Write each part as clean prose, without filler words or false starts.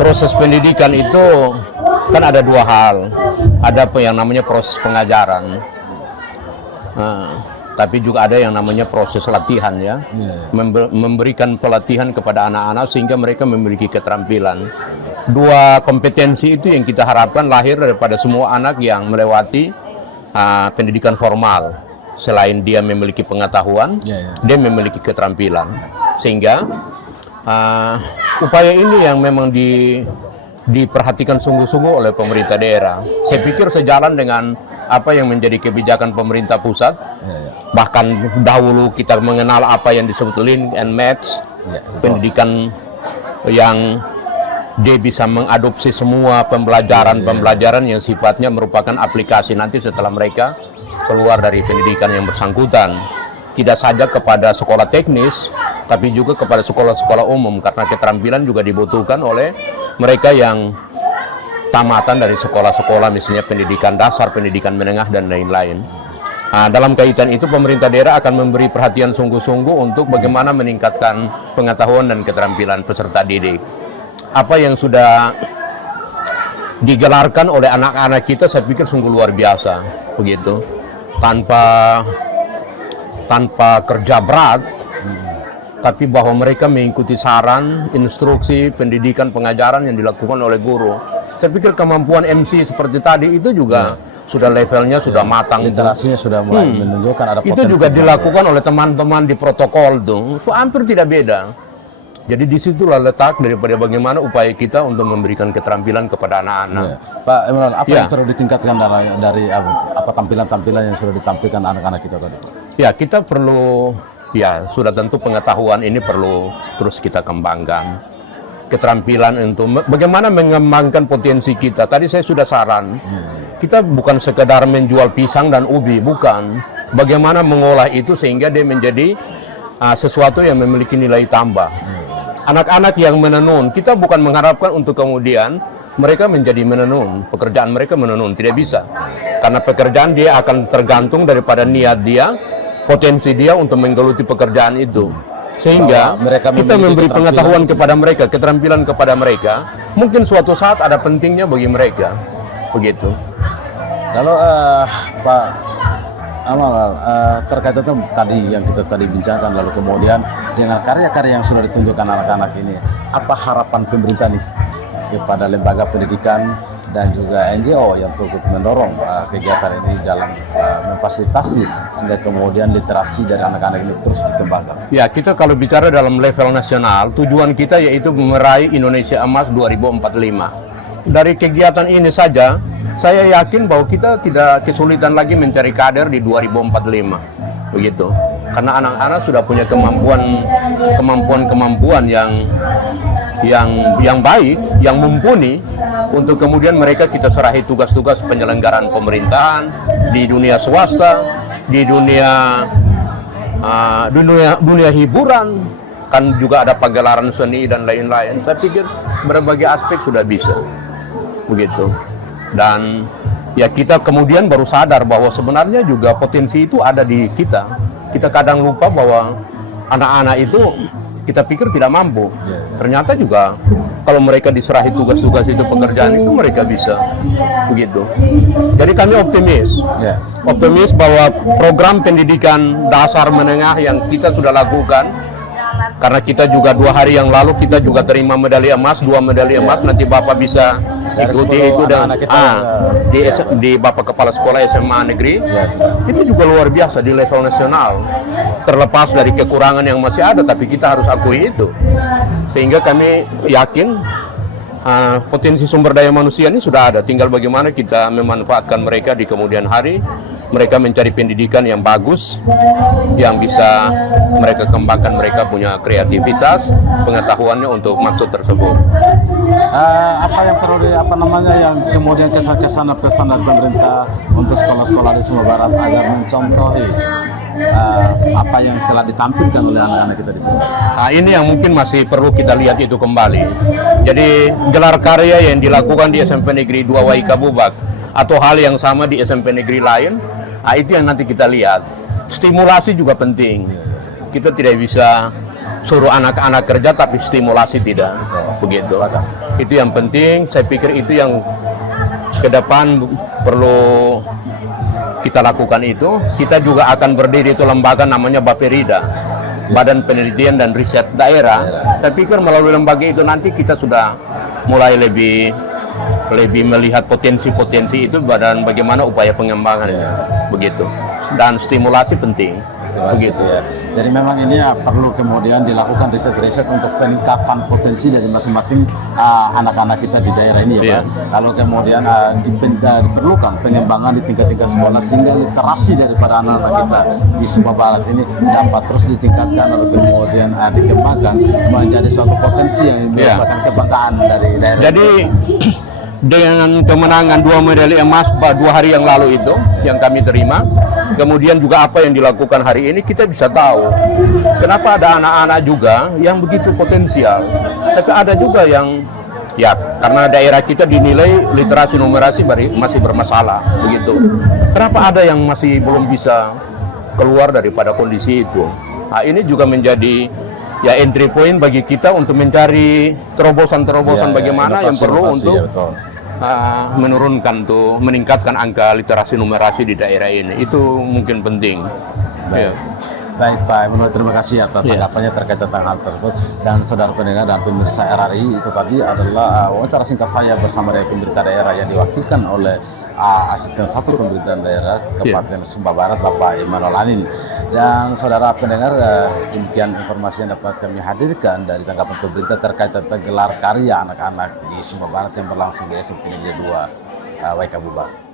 proses pendidikan itu kan ada dua hal. Ada yang namanya proses pengajaran. Tapi juga ada yang namanya proses latihan ya. Memberikan pelatihan kepada anak-anak sehingga mereka memiliki keterampilan. Dua kompetensi itu yang kita harapkan lahir daripada semua anak yang melewati pendidikan formal. Selain dia memiliki pengetahuan, dia memiliki keterampilan. Sehingga upaya ini yang memang diperhatikan sungguh-sungguh oleh pemerintah daerah. Saya pikir sejalan dengan apa yang menjadi kebijakan pemerintah pusat. Bahkan dahulu kita mengenal apa yang disebut Learning and Maths, pendidikan yang dia bisa mengadopsi semua pembelajaran yang sifatnya merupakan aplikasi nanti setelah mereka keluar dari pendidikan yang bersangkutan. Tidak saja kepada sekolah teknis, tapi juga kepada sekolah-sekolah umum, karena keterampilan juga dibutuhkan oleh mereka yang tamatan dari sekolah-sekolah, misalnya pendidikan dasar, pendidikan menengah, dan lain-lain. Dalam kaitan itu, pemerintah daerah akan memberi perhatian sungguh-sungguh untuk bagaimana meningkatkan pengetahuan dan keterampilan peserta didik. Apa yang sudah digelarkan oleh anak-anak kita, saya pikir sungguh luar biasa, begitu. Tanpa kerja berat, tapi bahwa mereka mengikuti saran, instruksi, pendidikan, pengajaran yang dilakukan oleh guru. Saya pikir kemampuan MC seperti tadi itu juga sudah levelnya sudah matang. Literasinya sudah mulai menunjukkan ada potensi. Itu juga dilakukan oleh teman-teman di protokol tuh. Itu hampir tidak beda. Jadi disitulah letak daripada bagaimana upaya kita untuk memberikan keterampilan kepada anak-anak. Pak Imran, apa yang perlu ditingkatkan dari apa tampilan-tampilan yang sudah ditampilkan anak-anak kita tadi? Ya, kita perlu, sudah tentu pengetahuan ini perlu terus kita kembangkan. Keterampilan untuk bagaimana mengembangkan potensi kita. Tadi saya sudah saran, kita bukan sekedar menjual pisang dan ubi, bukan. Bagaimana mengolah itu sehingga dia menjadi sesuatu yang memiliki nilai tambah. Anak-anak yang menenun, kita bukan mengharapkan untuk kemudian mereka menjadi menenun, pekerjaan mereka menenun, tidak bisa. Karena pekerjaan dia akan tergantung daripada niat dia, potensi dia untuk menggeluti pekerjaan itu. Sehingga kita memberi pengetahuan kepada mereka, keterampilan kepada mereka, mungkin suatu saat ada pentingnya bagi mereka. Begitu. Lalu Pak Amal, terkait itu tadi yang kita tadi bincangkan, lalu kemudian dengan karya-karya yang sudah ditunjukkan anak-anak ini, apa harapan pemerintah nih kepada lembaga pendidikan dan juga NGO yang turut mendorong kegiatan ini dalam memfasilitasi sehingga kemudian literasi dari anak-anak ini terus dikembangkan? Ya, kita kalau bicara dalam level nasional, tujuan kita yaitu meraih Indonesia Emas 2045. Dari kegiatan ini saja, saya yakin bahwa kita tidak kesulitan lagi mencari kader di 2045, begitu. Karena anak-anak sudah punya kemampuan yang baik, yang mumpuni, untuk kemudian mereka kita serahi tugas-tugas penyelenggaraan pemerintahan di dunia swasta, di dunia hiburan, kan juga ada pagelaran seni dan lain-lain. Saya pikir berbagai aspek sudah bisa, begitu. Dan ya kita kemudian baru sadar bahwa sebenarnya juga potensi itu ada di kita. Kita kadang lupa bahwa anak-anak itu kita pikir tidak mampu. Ternyata juga kalau mereka diserahi tugas-tugas itu, pekerjaan itu, mereka bisa. Begitu. Jadi kami optimis bahwa program pendidikan dasar menengah yang kita sudah lakukan, karena kita juga 2 hari yang lalu kita juga terima medali emas, 2 medali emas, nanti Bapak bisa ikuti itu dan di Bapak Kepala Sekolah SMA Negeri, itu juga luar biasa di level nasional. Terlepas dari kekurangan yang masih ada, tapi kita harus akui itu. Sehingga kami yakin potensi sumber daya manusia ini sudah ada, tinggal bagaimana kita memanfaatkan mereka di kemudian hari. Mereka mencari pendidikan yang bagus, yang bisa mereka kembangkan, mereka punya kreativitas, pengetahuannya untuk maksud tersebut. Apa yang perlu yang kemudian kesan-kesan dari pemerintah untuk sekolah-sekolah di Sumatera Barat agar mencontohi apa yang telah ditampilkan oleh anak-anak kita di sini? Ini yang mungkin masih perlu kita lihat itu kembali. Jadi gelar karya yang dilakukan di SMP Negeri 2 Waikabubak atau hal yang sama di SMP Negeri lain, itu yang nanti kita lihat. Stimulasi juga penting. Kita tidak bisa suruh anak-anak kerja tapi stimulasi tidak, begitu. Itu yang penting. Saya pikir itu yang ke depan perlu kita lakukan itu. Kita juga akan berdiri itu lembaga namanya Baperida, Badan Penelitian dan Riset Daerah. Saya pikir melalui lembaga itu nanti kita sudah mulai lebih melihat potensi-potensi itu dan bagaimana upaya pengembangan, begitu. Dan stimulasi penting. Begitu ya. Jadi memang ini perlu kemudian dilakukan riset-riset untuk peningkatan potensi dari masing-masing anak-anak kita di daerah ini ya, Pak. Kalau kemudian diperlukan pengembangan di tingkat-tingkat sekolah sehingga literasi daripada anak-anak kita di Sumba Barat ini dapat terus ditingkatkan lalu kemudian dikembangkan menjadi suatu potensi yang merupakan kebanggaan dari daerah. Jadi dengan kemenangan 2 medali emas 2 hari yang lalu itu yang kami terima, kemudian juga apa yang dilakukan hari ini, kita bisa tahu kenapa ada anak-anak juga yang begitu potensial, tapi ada juga yang ya karena daerah kita dinilai literasi numerasi masih bermasalah, begitu. Kenapa ada yang masih belum bisa keluar daripada kondisi itu? Nah, ini juga menjadi ya entry point bagi kita untuk mencari terobosan-terobosan bagaimana yang perlu untuk meningkatkan angka literasi numerasi di daerah ini. Itu mungkin penting. Baik. Baik Pak Emanuel, terima kasih atas tanggapannya terkait tentang hal tersebut. Dan saudara pendengar dan pemirsa RRI, itu tadi adalah wawancara singkat saya bersama dari pemerintah daerah yang diwakilkan oleh Asisten 1 Pemerintahan Daerah Kabupaten Sumba Barat, Bapak Emanuel Anin. Dan saudara pendengar, demikian informasi yang dapat kami hadirkan dari tanggapan pemerintah terkait tentang gelar karya anak-anak di Sumba Barat yang berlangsung di SMP Negeri 2 WK Bubak.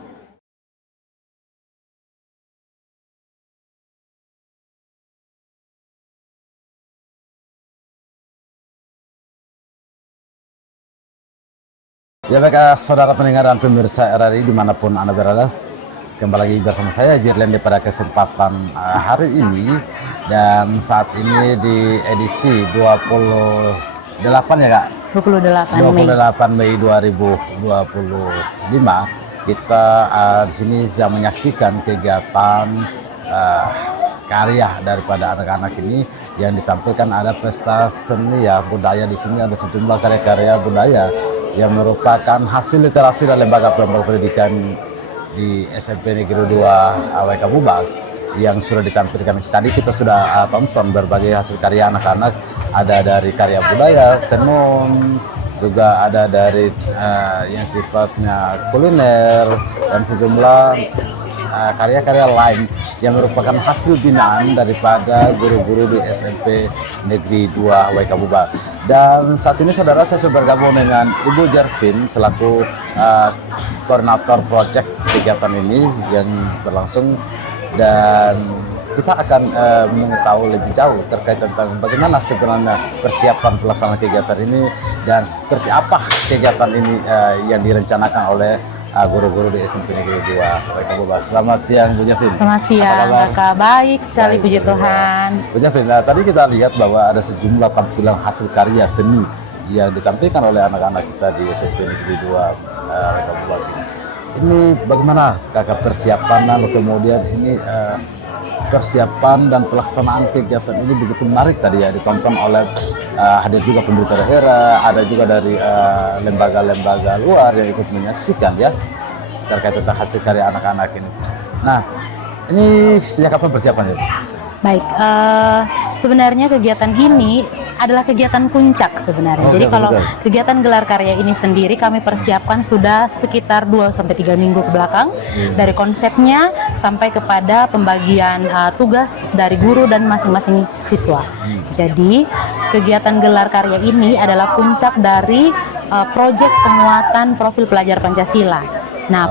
Ya baik, saudara pendengar dan pemirsa RRI dimanapun Anda berada, kembali lagi bersama saya Jirlendi pada kesempatan hari ini. Dan saat ini di edisi 28 ya Kak? 28 Mei 2025 kita di sini sedang menyaksikan kegiatan karya daripada anak-anak ini yang ditampilkan. Ada pesta seni ya budaya, di sini ada sejumlah karya-karya budaya yang merupakan hasil literasi dan lembaga pendidikan di SMP Negeri 2 WK Bubak yang sudah ditampilkan. Tadi kita sudah tonton berbagai hasil karya anak-anak, ada dari karya budaya, tenun, juga ada dari yang sifatnya kuliner dan sejumlah karya-karya lain yang merupakan hasil binaan daripada guru-guru di SMP Negeri 2 WK Bubak. Dan saat ini saudara, saya sudah bergabung dengan Ibu Jarvin selaku koordinator proyek kegiatan ini yang berlangsung, dan kita akan mengetahui lebih jauh terkait tentang bagaimana sebenarnya persiapan pelaksanaan kegiatan ini dan seperti apa kegiatan ini yang direncanakan oleh guru-guru di SMP Negeri 2 WK Bubak. Selamat siang Bu Javin. Selamat siang Kakak, baik sekali, puji Tuhan. Bu Javin, tadi kita lihat bahwa ada sejumlah tampilan hasil karya seni yang ditampilkan oleh anak-anak kita di SMP Negeri 2 WK Bubak. Ini bagaimana Kakak persiapan, lalu kemudian ini persiapan dan pelaksanaan kegiatan ini begitu menarik tadi ya, ditonton oleh hadir juga pemerintah daerah, ada juga dari lembaga-lembaga luar yang ikut menyaksikan ya terkait tentang hasil karya anak-anak ini. Nah, ini sejak kapan persiapan itu? Baik, sebenarnya kegiatan ini adalah kegiatan puncak sebenarnya. Jadi kalau kegiatan gelar karya ini sendiri kami persiapkan sudah sekitar 2-3 minggu ke belakang, dari konsepnya sampai kepada pembagian tugas dari guru dan masing-masing siswa. Jadi kegiatan gelar karya ini adalah puncak dari proyek penguatan profil pelajar Pancasila. Nah,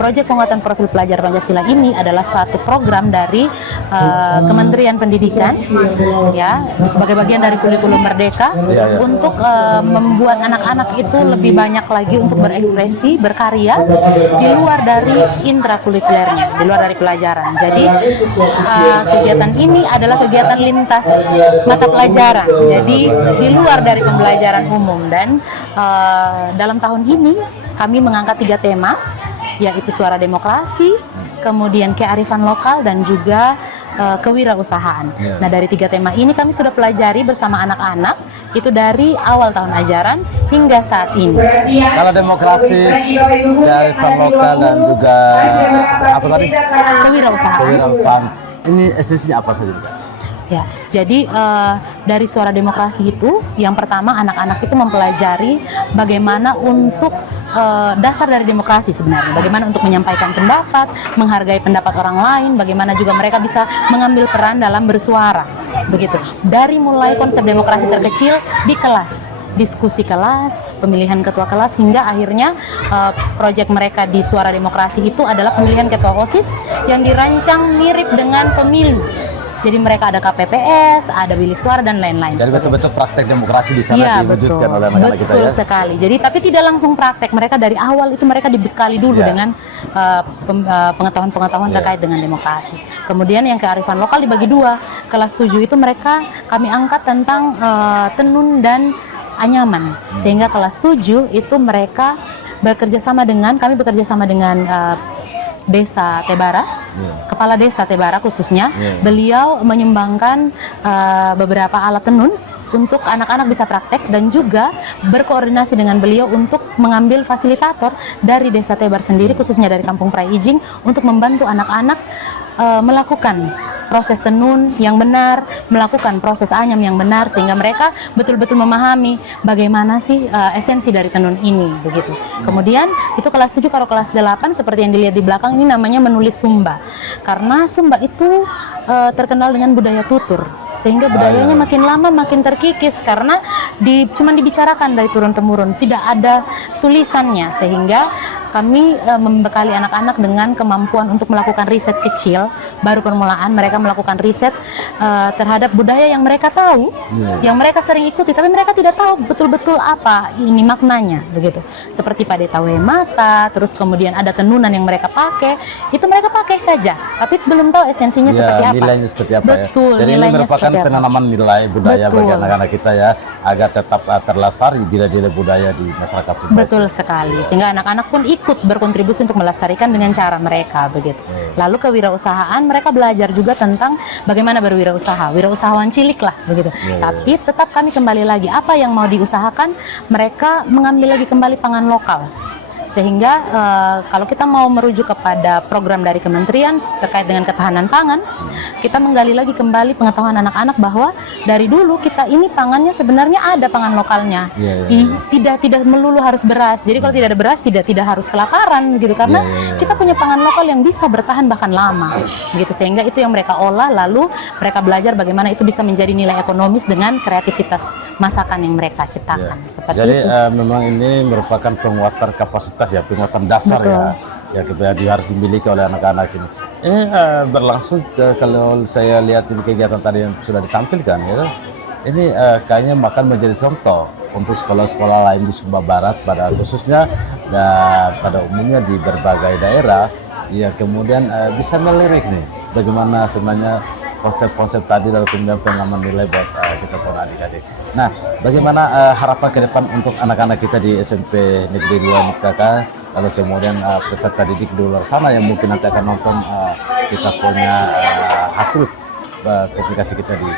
proyek penguatan profil pelajar Pancasila ini adalah satu program dari Kementerian Pendidikan, ya, sebagai bagian dari kurikulum Merdeka, untuk membuat anak-anak itu lebih banyak lagi untuk berekspresi, berkarya di luar dari intrakurikulernya, di luar dari pelajaran. Jadi kegiatan ini adalah kegiatan lintas mata pelajaran, jadi di luar dari pembelajaran umum. Dan dalam tahun ini kami mengangkat 3 tema, yaitu suara demokrasi, kemudian kearifan lokal, dan juga kewirausahaan. Nah, dari 3 tema ini kami sudah pelajari bersama anak-anak itu dari awal tahun ajaran hingga saat ini. Kalau demokrasi, kearifan lokal dan juga apa tadi? Kewirausahaan. Ini esensinya apa saja juga? Ya, jadi dari suara demokrasi itu, yang pertama anak-anak itu mempelajari bagaimana untuk dasar dari demokrasi sebenarnya, bagaimana untuk menyampaikan pendapat, menghargai pendapat orang lain, bagaimana juga mereka bisa mengambil peran dalam bersuara, begitu. Dari mulai konsep demokrasi terkecil di kelas, diskusi kelas, pemilihan ketua kelas, hingga akhirnya proyek mereka di Suara Demokrasi itu adalah pemilihan ketua OSIS yang dirancang mirip dengan pemilu. Jadi mereka ada KPPS, ada bilik suara dan lain-lain. Jadi betul-betul praktek demokrasi di sana diwujudkan oleh anak-anak kita ya. Betul sekali. Jadi tapi tidak langsung praktek. Mereka dari awal itu mereka dibekali dulu dengan pengetahuan-pengetahuan terkait dengan demokrasi. Kemudian yang kearifan lokal dibagi 2. Kelas 7 itu kami angkat tentang tenun dan anyaman. Sehingga kelas 7 itu mereka kami bekerja sama dengan Desa Tebara, Kepala Desa Tebara khususnya, beliau menyumbangkan beberapa alat tenun untuk anak-anak bisa praktek, dan juga berkoordinasi dengan beliau untuk mengambil fasilitator dari Desa Tebar sendiri, khususnya dari Kampung Prai Ijing, untuk membantu anak-anak melakukan proses tenun yang benar, melakukan proses anyam yang benar, sehingga mereka betul-betul memahami bagaimana sih esensi dari tenun ini, begitu. Kemudian itu kelas 7, kalau kelas 8 seperti yang dilihat di belakang ini namanya menulis Sumba. Karena Sumba itu terkenal dengan budaya tutur, sehingga budayanya makin lama makin terkikis karena cuman dibicarakan dari turun-temurun, tidak ada tulisannya, sehingga kami membekali anak-anak dengan kemampuan untuk melakukan riset kecil. Baru permulaan mereka melakukan riset terhadap budaya yang mereka tahu, yang mereka sering ikuti, tapi mereka tidak tahu betul-betul apa ini maknanya, begitu. Seperti Pade Tawe Mata, terus kemudian ada tenunan yang mereka pakai, itu mereka pakai saja, tapi belum tahu esensinya seperti apa. Nilainya seperti apa. Betul, ya. Jadi ini merupakan penanaman nilai budaya bagi anak-anak kita ya, agar tetap terlestari nilai-nilai budaya di masyarakat Sumba. Betul sekali, sehingga anak-anak pun ikut berkontribusi untuk melestarikan dengan cara mereka, begitu. Lalu kewirausahaan, mereka belajar juga tentang bagaimana berwirausaha, wirausahawan cilik lah, begitu. Tapi tetap kami kembali lagi, apa yang mau diusahakan, mereka mengambil lagi kembali pangan lokal. Sehingga kalau kita mau merujuk kepada program dari kementerian terkait dengan ketahanan pangan, kita menggali lagi kembali pengetahuan anak-anak bahwa dari dulu kita ini pangannya sebenarnya ada pangan lokalnya. Tidak melulu harus beras. Jadi kalau tidak ada beras tidak harus kelaparan gitu, karena kita punya pangan lokal yang bisa bertahan bahkan lama. Gitu, sehingga itu yang mereka olah, lalu mereka belajar bagaimana itu bisa menjadi nilai ekonomis dengan kreativitas masakan yang mereka ciptakan. Seperti jadi itu. memang ini merupakan penguatan kapasitas ya, penguatan dasar. Betul. ya kemudian harus dimiliki oleh anak-anak ini. Ini berlangsung kalau saya lihat ini kegiatan tadi yang sudah ditampilkan ya, ini kayaknya akan menjadi contoh untuk sekolah-sekolah lain di Sumba Barat pada khususnya dan pada umumnya di berbagai daerah ya, kemudian bisa melirik nih bagaimana sebenarnya konsep-konsep tadi lalu kemudian pengalaman nilai buat kita para adik-adik. Nah, bagaimana harapan ke depan untuk anak-anak kita di SMP Negeri 2 NIKK, lalu kemudian peserta didik di luar sana yang mungkin nanti akan nonton kita punya hasil komunikasi kita di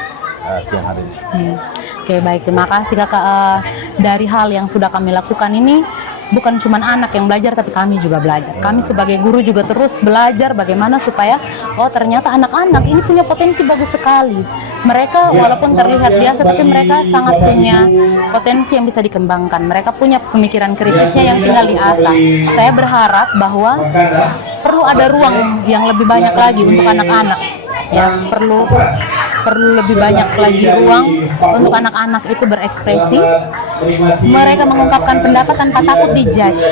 siang hari ini. Oke, baik, terima kasih Kakak. Dari hal yang sudah kami lakukan ini, bukan cuma anak yang belajar, tapi kami juga belajar. Kami sebagai guru juga terus belajar bagaimana supaya, oh ternyata anak-anak ini punya potensi bagus sekali. Mereka walaupun terlihat biasa, tapi mereka sangat punya potensi yang bisa dikembangkan. Mereka punya pemikiran kritisnya yang tinggal diasah. Saya berharap bahwa perlu ada ruang yang lebih banyak lagi untuk anak-anak. Ya, perlu lebih banyak lagi ruang untuk anak-anak itu berekspresi. Mereka mengungkapkan pendapat tanpa takut dijudge,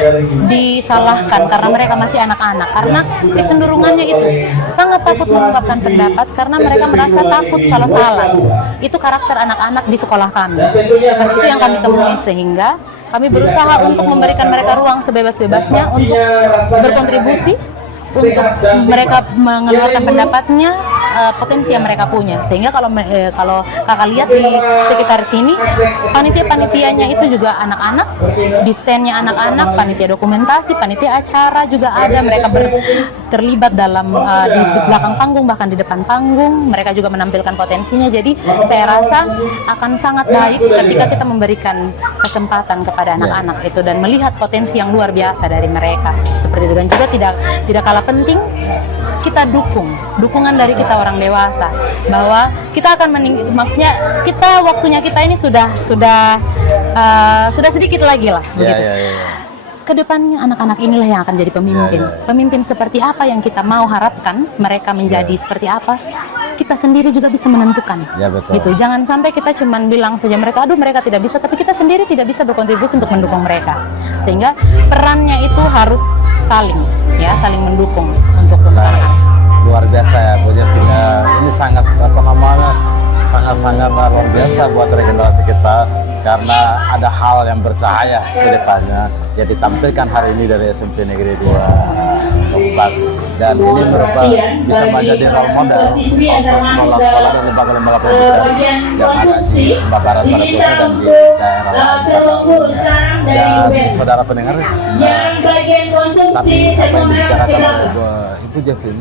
disalahkan karena mereka masih anak-anak. Karena kecenderungannya itu sangat takut mengungkapkan pendapat karena mereka merasa takut kalau salah. Itu karakter anak-anak di sekolah kami. Seperti itu yang kami temui, sehingga kami berusaha untuk memberikan mereka ruang sebebas-bebasnya untuk berkontribusi, untuk mereka mengeluarkan pendapatnya, potensi yang mereka punya. Sehingga kalau kakak lihat di sekitar sini, panitia-panitianya itu juga anak-anak, di standnya anak-anak, panitia dokumentasi, panitia acara juga ada. Mereka terlibat dalam di belakang panggung, bahkan di depan panggung. Mereka juga menampilkan potensinya. Jadi saya rasa akan sangat baik ketika kita memberikan kesempatan kepada anak-anak itu dan melihat potensi yang luar biasa dari mereka seperti itu. Dan juga tidak kalah penting, kita dukungan dari kita orang dewasa, bahwa kita akan maksudnya waktunya kita ini sudah sedikit lagi lah begitu. Kedepannya anak-anak inilah yang akan jadi pemimpin. Pemimpin seperti apa yang kita mau harapkan mereka menjadi seperti apa, kita sendiri juga bisa menentukan. Betul. Gitu. Jangan sampai kita cuman bilang saja mereka, aduh mereka tidak bisa, tapi kita sendiri tidak bisa berkontribusi untuk mendukung mereka. Sehingga perannya itu harus saling mendukung untuk anak-anak. Luar biasa ya Bu Jevin. Ini sangat sangat luar biasa buat regenerasi kita, karena ada hal yang bercahaya ke depannya yang ditampilkan hari ini dari SMP Negeri 2 Kabupaten, dan ini merupakan bisa menjadi role model untuk sekolah-sekolah dan lembaga-lembaga pendidikan yang ada di Sumba Barat pada khususnya dan di daerah lain pada umumnya. Dan saudara pendengar, tapi apa yang dibicarakan oleh Ibu Jevin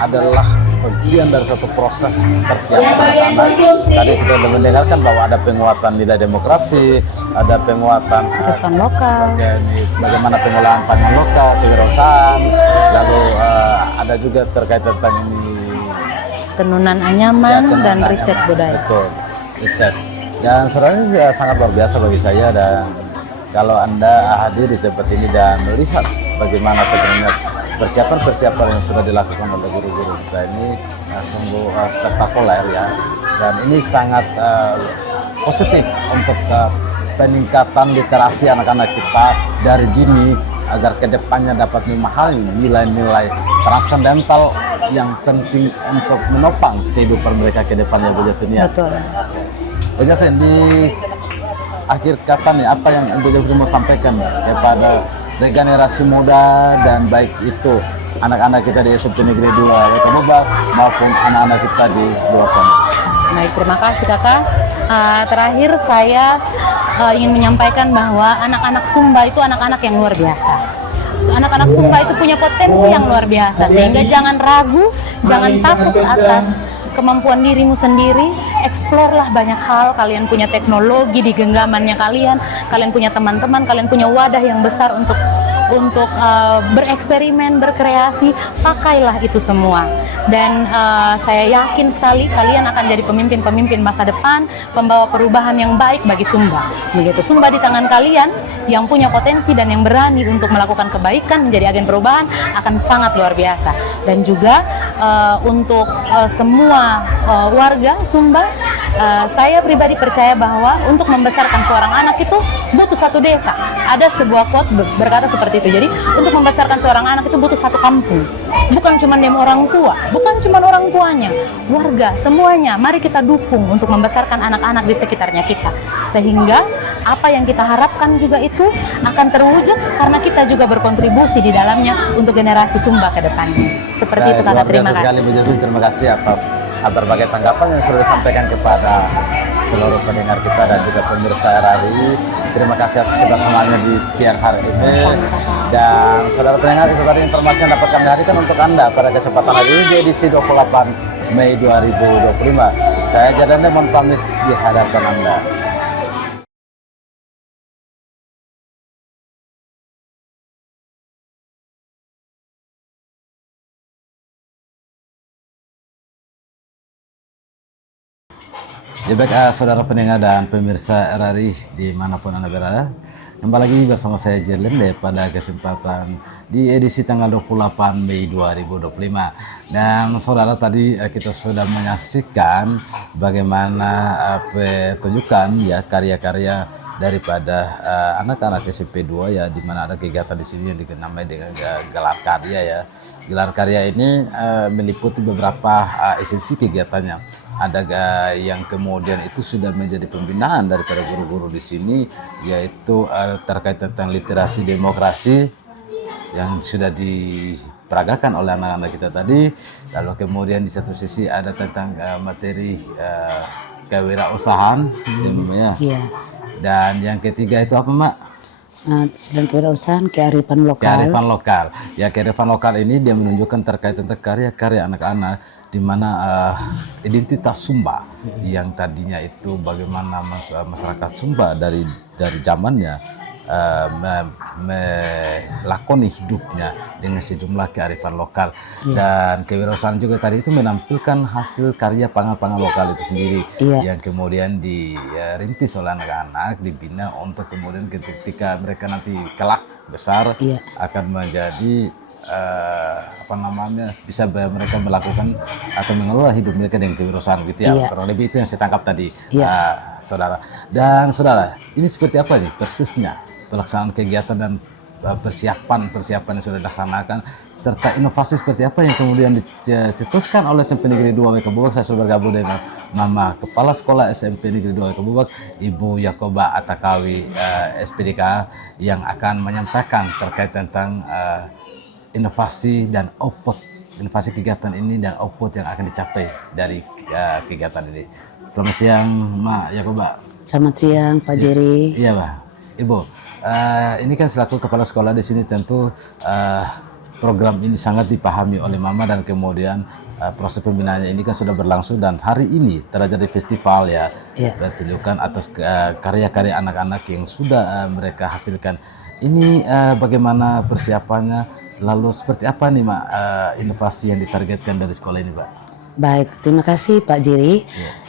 adalah bagian dari satu proses persiapan anak-anak. Tadi kita sudah mendengarkan bahwa ada penguatan nilai demokrasi, ada penguatan lokal, bagaimana pengelolaan pangan lokal, kewirausahaan, lalu ada juga terkait tentang ini tenunan anyaman dan riset budaya. Betul, riset. Dan saudara, ini sangat luar biasa bagi saya, dan kalau Anda hadir di tempat ini dan melihat bagaimana sebenarnya persiapan yang sudah dilakukan oleh guru-guru kita ini sungguh spektakuler ya, dan ini sangat positif untuk peningkatan literasi anak-anak kita dari dini agar kedepannya dapat memahami nilai-nilai transendental yang penting untuk menopang kehidupan mereka ke depannya, Bu Jevin ya. Betul. Bu Jevin, di akhir kata nih, apa yang Bu Jevin mau sampaikan kepada generasi muda dan baik itu anak-anak kita di SMP Negeri 2 Kabupaten maupun anak-anak kita di luar sana? Baik, terima kasih kakak. Terakhir saya ingin menyampaikan bahwa anak-anak Sumba itu anak-anak yang luar biasa. Anak-anak Sumba itu punya potensi yang luar biasa, sehingga jangan ragu, jangan takut atas kemampuan dirimu sendiri. Eksplorlah banyak hal. Kalian punya teknologi di genggamannya kalian punya teman-teman, kalian punya wadah yang besar untuk bereksperimen, berkreasi. Pakailah itu semua, dan saya yakin sekali kalian akan jadi pemimpin-pemimpin masa depan, pembawa perubahan yang baik bagi Sumba. Begitu, Sumba di tangan kalian yang punya potensi dan yang berani untuk melakukan kebaikan, menjadi agen perubahan, akan sangat luar biasa. Dan juga untuk semua warga Sumba, saya pribadi percaya bahwa untuk membesarkan seorang anak itu butuh satu desa. Ada sebuah quote berkata seperti itu. Jadi untuk membesarkan seorang anak itu butuh satu kampung. Bukan cuma dem orang tua, bukan cuma orang tuanya, warga semuanya. Mari kita dukung untuk membesarkan anak-anak di sekitarnya kita, sehingga apa yang kita harapkan juga itu akan terwujud karena kita juga berkontribusi di dalamnya untuk generasi Sumba ke depannya. Seperti itu kakak. Terima kasih sekali Bu Jevin, terima kasih atas berbagai tanggapan yang sudah disampaikan kepada seluruh pendengar kita dan juga pemirsa RRI. Terima kasih atas kebersamaannya di siang hari ini. Dan saudara pendengar, itu tadi informasi yang dapat kami hadirkan untuk Anda pada kesempatan hari ini di edisi 28 Mei 2025. Saya Jadande mohon pamit di hadapan Anda. Ya baik, saudara pendengar dan pemirsa RRI dimanapun Anda berada, kembali lagi bersama saya Jerlende pada kesempatan di edisi tanggal 28 Mei 2025. Dan saudara, tadi kita sudah menyaksikan bagaimana pertunjukan ya karya-karya daripada anak-anak SMP 2 ya, di mana ada kegiatan di sini yang dinamai dengan gelar karya ya. Gelar karya ini meliputi beberapa esensi kegiatannya. Ada yang kemudian itu sudah menjadi pembinaan daripada guru-guru di sini, yaitu terkait tentang literasi demokrasi yang sudah diperagakan oleh anak-anak kita tadi. Lalu kemudian di satu sisi ada tentang materi kewirausahaan, ya. Iya. Dan yang ketiga itu apa, Mak? Selain kewirausahaan, kearifan lokal. Kearifan lokal. Ya, kearifan lokal ini dia menunjukkan terkait tentang karya-karya anak-anak, di mana identitas Sumba yang tadinya itu bagaimana masyarakat Sumba dari zamannya melakoni hidupnya dengan sejumlah kearifan lokal. Dan kewirausahaan juga tadi itu menampilkan hasil karya pangan-pangan lokal itu sendiri yang kemudian dirintis oleh anak-anak, dibina untuk kemudian ketika mereka nanti kelak besar akan menjadi bisa mereka melakukan atau mengelola hidup mereka dengan kewirausahaan gitu ya. Kurang lebih itu yang saya tangkap tadi, saudara. Dan saudara, ini seperti apa nih persisnya pelaksanaan kegiatan dan persiapan yang sudah dilaksanakan, serta inovasi seperti apa yang kemudian dicetuskan oleh SMP Negeri 2 WK Bubak. Saya sudah bergabung dengan Mama Kepala Sekolah SMP Negeri 2 WK Bubak, Ibu Yakoba Atakawi, SPDK, yang akan menyampaikan terkait tentang inovasi dan output, inovasi kegiatan ini dan output yang akan dicapai dari kegiatan ini. Selamat siang, Ma Yakoba. Selamat siang, Pak Jerry. Iya, Pak. Ibu, ini kan selaku kepala sekolah di sini tentu program ini sangat dipahami oleh Mama, dan kemudian proses pembinaannya ini kan sudah berlangsung, dan hari ini terjadi festival ya, tunjukkan atas karya-karya anak-anak yang sudah mereka hasilkan. Ini bagaimana persiapannya, lalu seperti apa nih, Mak, inovasi yang ditargetkan dari sekolah ini, Pak? Baik, terima kasih Pak Jerry.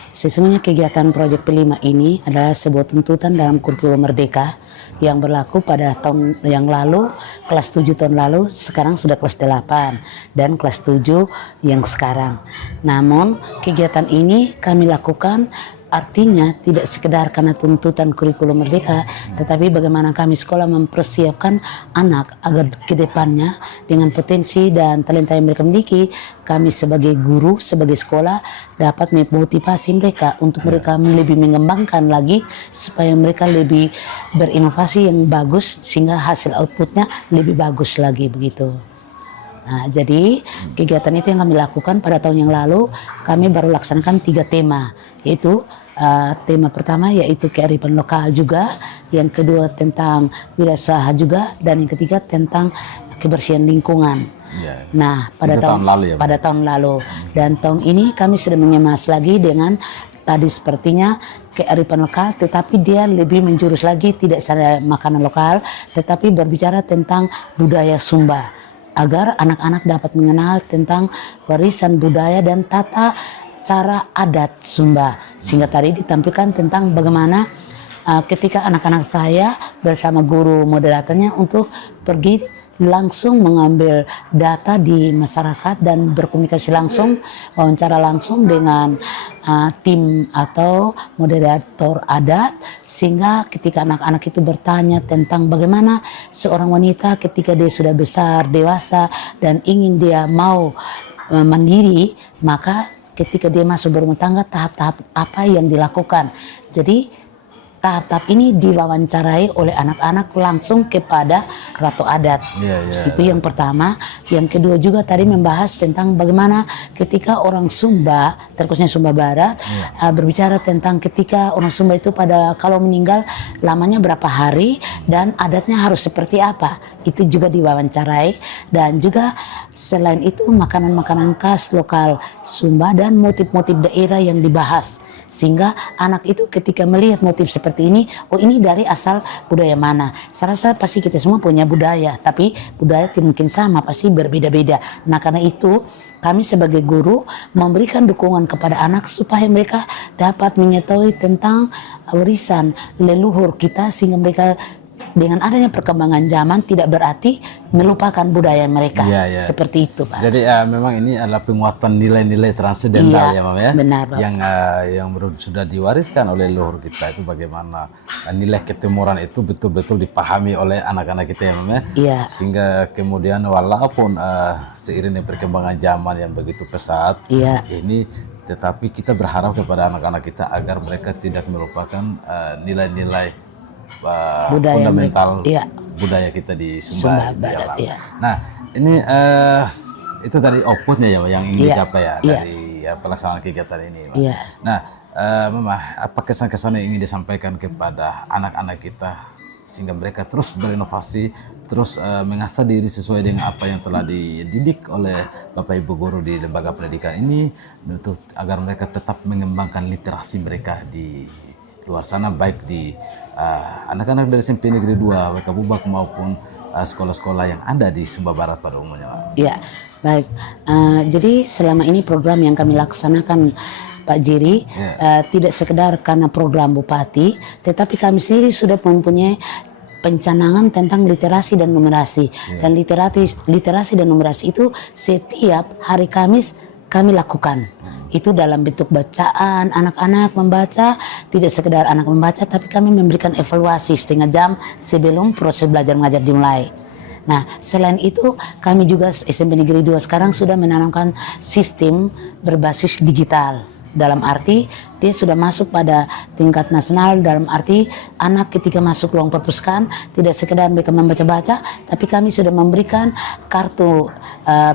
Sesungguhnya kegiatan Proyek P5 ini adalah sebuah tuntutan dalam kurikulum Merdeka yang berlaku pada tahun yang lalu, kelas 7 tahun lalu, sekarang sudah kelas 8 dan kelas 7 yang sekarang. Namun kegiatan ini kami lakukan artinya tidak sekedar karena tuntutan kurikulum Merdeka, tetapi bagaimana kami sekolah mempersiapkan anak agar ke depannya dengan potensi dan talenta yang mereka miliki, kami sebagai guru, sebagai sekolah dapat memotivasi mereka untuk mereka lebih mengembangkan lagi supaya mereka lebih berinovasi yang bagus sehingga hasil outputnya lebih bagus lagi begitu. Nah, jadi kegiatan itu yang kami lakukan pada tahun yang lalu, kami baru laksanakan 3 tema, yaitu tema pertama yaitu kearifan lokal juga, yang kedua tentang wirausaha juga, dan yang ketiga tentang kebersihan lingkungan. Nah, pada tahun lalu dan tahun ini kami sudah mengemas lagi dengan tadi sepertinya kearifan lokal, tetapi dia lebih menjurus lagi tidak saja makanan lokal, tetapi berbicara tentang budaya Sumba, agar anak-anak dapat mengenal tentang warisan budaya dan tata cara adat Sumba. Sehingga tadi ditampilkan tentang bagaimana ketika anak-anak saya bersama guru moderatornya untuk pergi langsung mengambil data di masyarakat dan berkomunikasi langsung, wawancara langsung dengan tim atau moderator adat, sehingga ketika anak-anak itu bertanya tentang bagaimana seorang wanita ketika dia sudah besar, dewasa dan ingin dia mau mandiri, maka ketika dia masuk berumah tangga tahap-tahap apa yang dilakukan. Jadi tahap-tahap ini diwawancarai oleh anak-anak langsung kepada ratu adat. Itu yang pertama. Yang kedua juga tadi membahas tentang bagaimana ketika orang Sumba, terkhususnya Sumba Barat, berbicara tentang ketika orang Sumba itu pada kalau meninggal lamanya berapa hari dan adatnya harus seperti apa. Itu juga diwawancarai, dan juga selain itu makanan-makanan khas lokal Sumba dan motif-motif daerah yang dibahas. Sehingga anak itu ketika melihat motif seperti ini, oh ini dari asal budaya mana. Saya rasa pasti kita semua punya budaya, tapi budaya tidak mungkin sama, pasti berbeda-beda. Nah, karena itu kami sebagai guru memberikan dukungan kepada anak supaya mereka dapat mengetahui tentang warisan leluhur kita, sehingga mereka dengan adanya perkembangan zaman tidak berarti melupakan budaya mereka. Seperti itu, Pak. Jadi memang ini adalah penguatan nilai-nilai transendental ya, Mama ya. Benar, Pak. Yang sudah diwariskan oleh leluhur kita itu, bagaimana nilai ketimuran itu betul-betul dipahami oleh anak-anak kita ya, Mama ya. Sehingga kemudian walaupun seiring dengan perkembangan zaman yang begitu pesat ini, tetapi kita berharap kepada anak-anak kita agar mereka tidak melupakan nilai-nilai Budaya fundamental iya. budaya kita di Sumba Sumba, gitu Barat, Pak. iya. Nah, ini itu tadi outputnya ya yang ingin Iya, dicapai ya iya. dari pelaksanaan kegiatan ini, Pak. Iya. Nah, Mama, apa kesan-kesan yang ingin disampaikan kepada anak-anak kita sehingga mereka terus berinovasi, terus mengasah diri sesuai dengan apa yang telah dididik oleh Bapak Ibu guru di lembaga pendidikan ini, untuk agar mereka tetap mengembangkan literasi mereka di luar sana, baik di anak-anak dari SMP Negeri 2 WK Bubak maupun sekolah-sekolah yang ada di Sumba Barat pada umumnya, Pak. Ya, baik. Jadi selama ini program yang kami laksanakan Pak Jiri tidak sekedar karena program Bupati, tetapi kami sendiri sudah mempunyai pencanangan tentang literasi dan numerasi. Dan literasi dan numerasi itu setiap hari Kamis kami lakukan. Itu dalam bentuk bacaan, anak-anak membaca, tidak sekedar anak membaca, tapi kami memberikan evaluasi setengah jam sebelum proses belajar mengajar dimulai. Nah, selain itu kami juga SMP Negeri 2 sekarang sudah menanamkan sistem berbasis digital. Dalam arti dia sudah masuk pada tingkat nasional, dalam arti anak ketika masuk ruang perpustakaan tidak sekedar mereka membaca-baca, tapi kami sudah memberikan kartu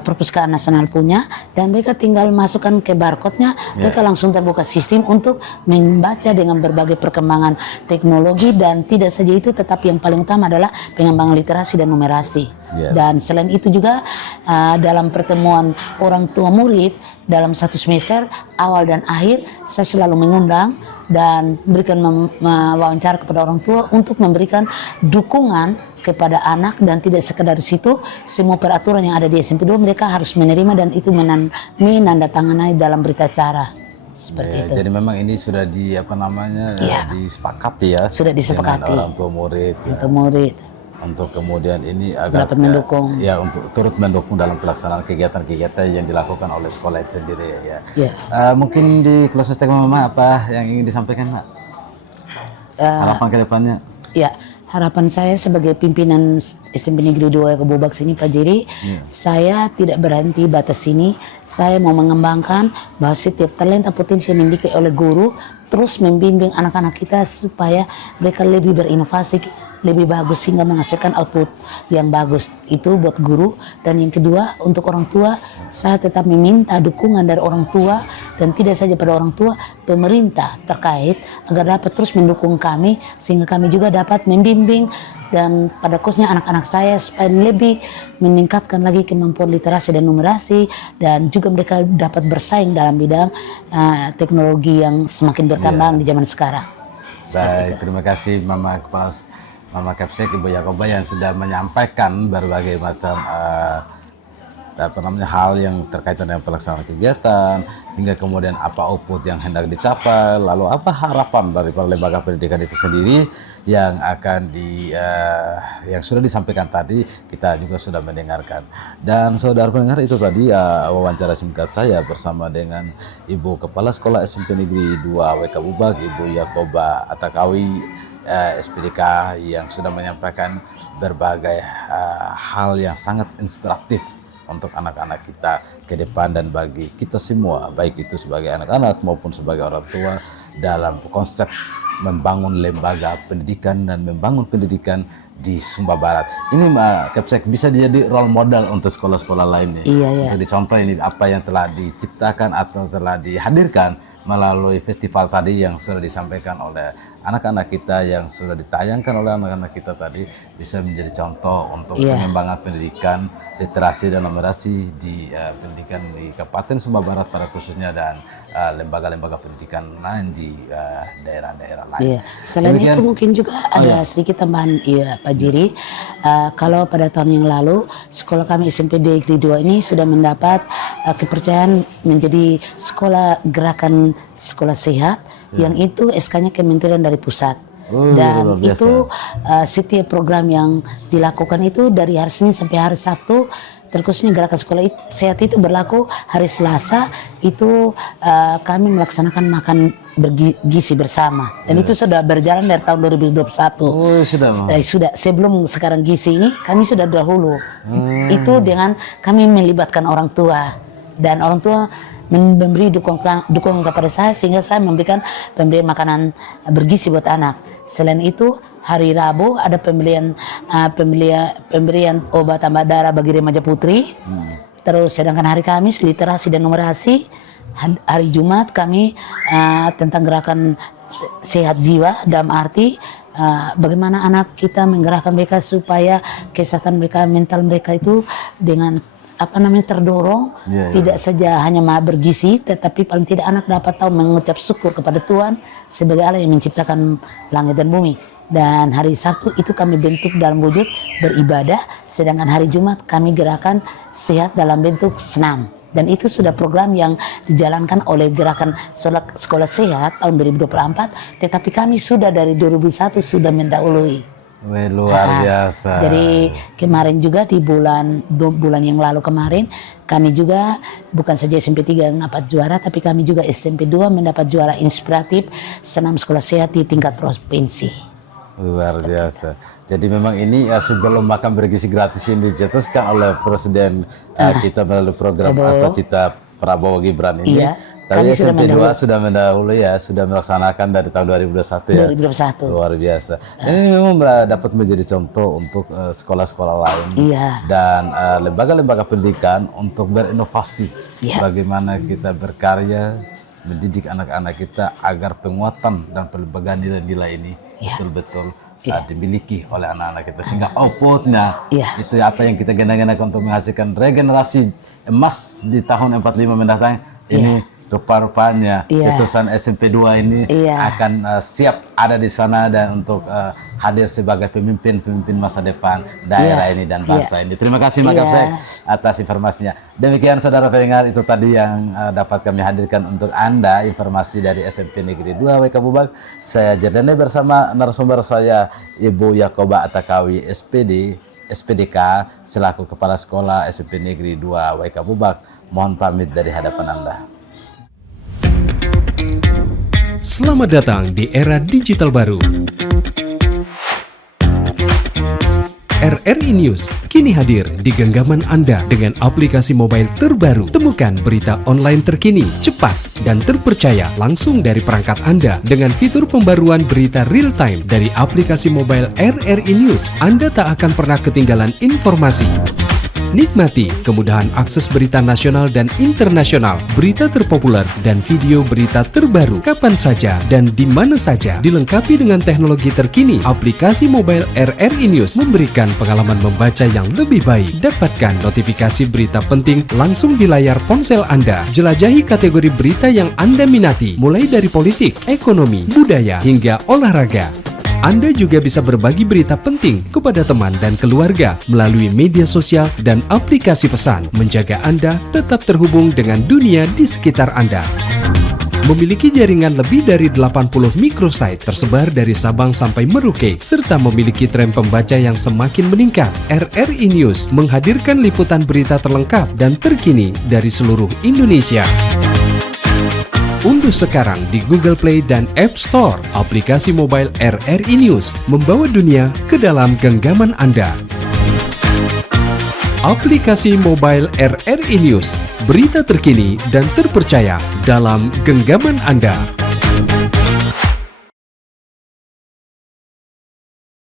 perpustakaan nasional punya, dan mereka tinggal masukkan ke barcode-nya, mereka langsung terbuka sistem untuk membaca dengan berbagai perkembangan teknologi. Dan tidak saja itu, tetapi yang paling utama adalah pengembangan literasi dan numerasi. Dan selain itu juga dalam pertemuan orang tua murid dalam satu semester awal dan akhir, saya selalu mengundang dan memberikan wawancara kepada orang tua untuk memberikan dukungan kepada anak, dan tidak sekedar di situ, semua peraturan yang ada di SMP 2 mereka harus menerima dan itu menandatangani dalam berita acara. Seperti itu. Jadi memang ini sudah disepakati ya. Sudah disepakati. Dengan orang tua murid. Untuk murid. Untuk kemudian ini agar dapat mendukung. Ya, untuk turut mendukung dalam pelaksanaan kegiatan-kegiatan yang dilakukan oleh sekolah itu sendiri ya. Mungkin di closing statement Mama apa yang ingin disampaikan, Pak? Harapan ke depannya? Ya, harapan saya sebagai pimpinan SMP Negeri 2 Kebubak sini Pak Jiri, saya tidak berhenti batas sini. Saya mau mengembangkan bahwa setiap talenta potensi yang dimiliki oleh guru, terus membimbing anak-anak kita supaya mereka lebih berinovasi, lebih bagus, sehingga menghasilkan output yang bagus. Itu buat guru. Dan yang kedua, untuk orang tua, saya tetap meminta dukungan dari orang tua, dan tidak saja pada orang tua, pemerintah terkait agar dapat terus mendukung kami, sehingga kami juga dapat membimbing dan pada khususnya anak-anak saya supaya lebih meningkatkan lagi kemampuan literasi dan numerasi, dan juga mereka dapat bersaing dalam bidang teknologi yang semakin berkembang di zaman sekarang. Saya terima kasih Mama Kapsek, Ibu Yakoba yang sudah menyampaikan berbagai macam hal yang terkait dengan pelaksanaan kegiatan, hingga kemudian apa output yang hendak dicapai, lalu apa harapan dari lembaga pendidikan itu sendiri yang akan yang sudah disampaikan tadi, kita juga sudah mendengarkan. Dan saudara pendengar, itu tadi wawancara singkat saya bersama dengan Ibu Kepala Sekolah SMP Negeri 2 WK Bubak, Ibu Yakoba Atakawi, SPDK, yang sudah menyampaikan berbagai hal yang sangat inspiratif untuk anak-anak kita ke depan dan bagi kita semua, baik itu sebagai anak-anak maupun sebagai orang tua, dalam konsep membangun lembaga pendidikan dan membangun pendidikan di Sumba Barat. Ini Mbak Kapsek bisa jadi role model untuk sekolah-sekolah lainnya. Untuk dicontoh ini apa yang telah diciptakan atau telah dihadirkan melalui festival tadi yang sudah disampaikan oleh anak-anak kita, yang sudah ditayangkan oleh anak-anak kita tadi, bisa menjadi contoh untuk pengembangan pendidikan, literasi dan numerasi di pendidikan di Kabupaten Sumba Barat pada khususnya, dan lembaga-lembaga pendidikan lain di daerah-daerah lain. Selain itu mungkin juga ada sedikit tambahan Pak Jiri. Kalau pada tahun yang lalu sekolah kami SMP Negeri 2 ini sudah mendapat kepercayaan menjadi sekolah gerakan sekolah sehat, yang itu SK-nya Kementerian dari pusat. Dan itu setiap program yang dilakukan itu dari hari Senin sampai hari Sabtu, terkhususnya gerakan sekolah sehat itu berlaku hari Selasa, itu kami melaksanakan makan bergizi bersama, dan itu sudah berjalan dari tahun 2021. Sudah sebelum sekarang gizi ini kami sudah dahulu. Itu dengan kami melibatkan orang tua, dan orang tua memberi dukungan kepada saya, sehingga saya memberikan pemberian makanan bergizi buat anak. Selain itu hari Rabu ada pemberian obat tambah darah bagi remaja putri. Terus sedangkan hari Kamis literasi dan numerasi. Hari Jumat kami tentang gerakan sehat jiwa, dalam arti bagaimana anak kita menggerakkan mereka supaya kesehatan mereka, mental mereka itu dengan terdorong, tidak saja hanya bergizi, tetapi paling tidak anak dapat tahu mengucap syukur kepada Tuhan sebagai Allah yang menciptakan langit dan bumi. Dan hari Sabtu itu kami bentuk dalam wujud beribadah, sedangkan hari Jumat kami gerakan sehat dalam bentuk senam. Dan itu sudah program yang dijalankan oleh gerakan sekolah sehat tahun 2024, tetapi kami sudah dari 2001 sudah mendahului. Luar biasa. Jadi kemarin juga di bulan yang lalu kemarin kami juga bukan saja SMP 3 yang dapat juara, tapi kami juga SMP 2 mendapat juara inspiratif senam sekolah sehat di tingkat provinsi. Luar biasa. Jadi memang ini sebelum makan bergizi gratis yang dicetuskan oleh Presiden kita melalui program Asta Cita Prabowo Gibran ini. Iya, tapi SMP 2 mendahului. sudah mendahului ya, sudah melaksanakan dari tahun 2021 ya. 2021. Luar biasa. Dan ini memang dapat menjadi contoh untuk sekolah-sekolah lain Iya. dan lembaga-lembaga pendidikan untuk berinovasi. Iya. Bagaimana kita berkarya mendidik anak-anak kita agar penguatan dan pelembagaan nilai-nilai ini betul-betul dimiliki oleh anak-anak kita, sehingga outputnya itu apa yang kita gendang-gendangkan untuk menghasilkan regenerasi emas di tahun 45 mendatang. Ini rupa-rupanya cetusan SMP 2 ini akan siap ada di sana dan untuk hadir sebagai pemimpin masa depan daerah ini dan bangsa ini. Terima kasih Mak Kapsek atas informasinya. Demikian saudara pendengar, itu tadi yang dapat kami hadirkan untuk Anda, informasi dari SMP Negeri 2 WK Bubak. Saya Jerdane bersama narasumber saya Ibu Yakoba Atakawi SPDK selaku Kepala Sekolah SMP Negeri 2 WK Bubak. Mohon pamit dari hadapan Anda. Selamat datang di era digital baru. RRI News kini hadir di genggaman Anda dengan aplikasi mobile terbaru. Temukan berita online terkini, cepat, dan terpercaya langsung dari perangkat Anda dengan fitur pembaruan berita real time dari aplikasi mobile RRI News. Anda tak akan pernah ketinggalan informasi. Nikmati kemudahan akses berita nasional dan internasional, berita terpopuler, dan video berita terbaru kapan saja dan di mana saja. Dilengkapi dengan teknologi terkini, aplikasi mobile RRI News memberikan pengalaman membaca yang lebih baik. Dapatkan notifikasi berita penting langsung di layar ponsel Anda. Jelajahi kategori berita yang Anda minati, mulai dari politik, ekonomi, budaya, hingga olahraga. Anda juga bisa berbagi berita penting kepada teman dan keluarga melalui media sosial dan aplikasi pesan, menjaga Anda tetap terhubung dengan dunia di sekitar Anda. Memiliki jaringan lebih dari 80 microsite tersebar dari Sabang sampai Merauke, serta memiliki tren pembaca yang semakin meningkat. RRI News menghadirkan liputan berita terlengkap dan terkini dari seluruh Indonesia. Unduh sekarang di Google Play dan App Store aplikasi mobile RRI News, membawa dunia ke dalam genggaman Anda. Aplikasi mobile RRI News, berita terkini dan terpercaya dalam genggaman Anda.